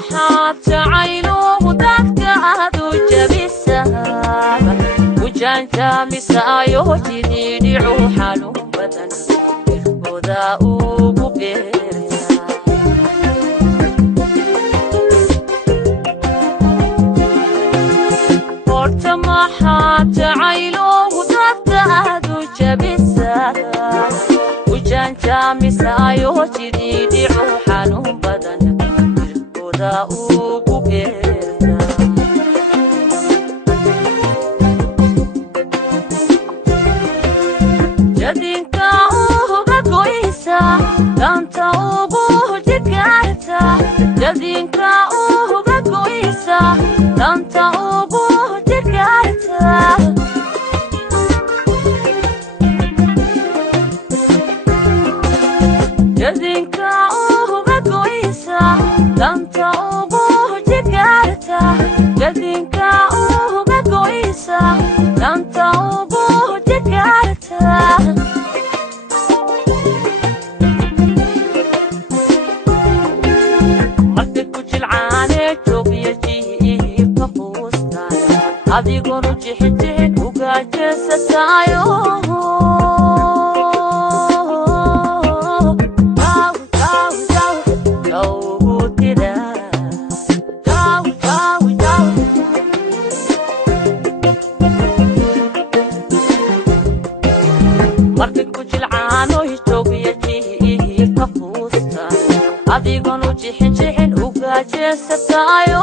maxaad jacayluhu dadka aad u jabisaan wujaanjaamisaayo jidhiidhicu xanuun badan irkooda ugu beertaa horta maxaad jacayluhu dadka aad u jabisaan wujaanjaamisaayo jidhiidhicu xanuun badan irkooda ugu beertaa jadinka uga goysa danta ugu jigarta jadinka uga goysa danta ugu jigarta jadinka uga goysa danta ugu jigarta jadinka uga goysa danta ugu jigarta adigoo jixijixin uga jeesataayo markay ku jilcaano joogiyo jiifka fuusta adigoon u jixijixin uga jeesataayo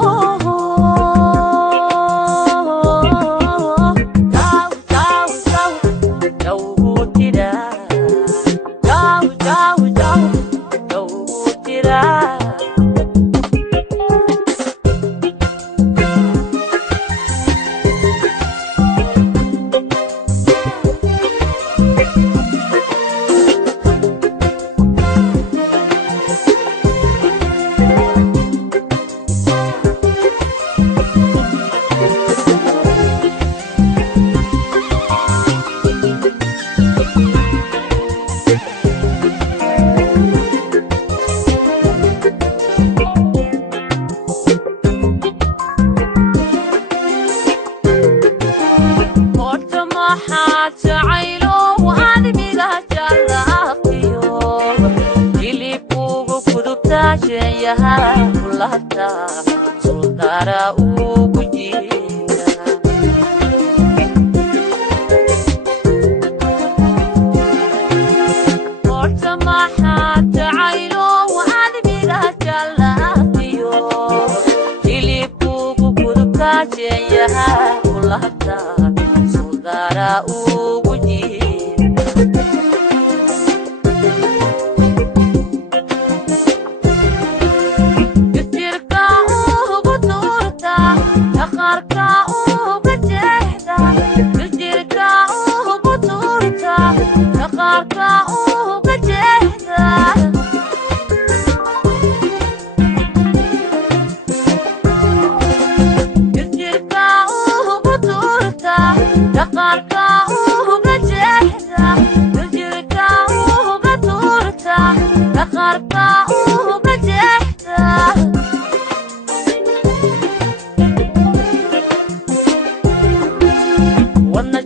wadna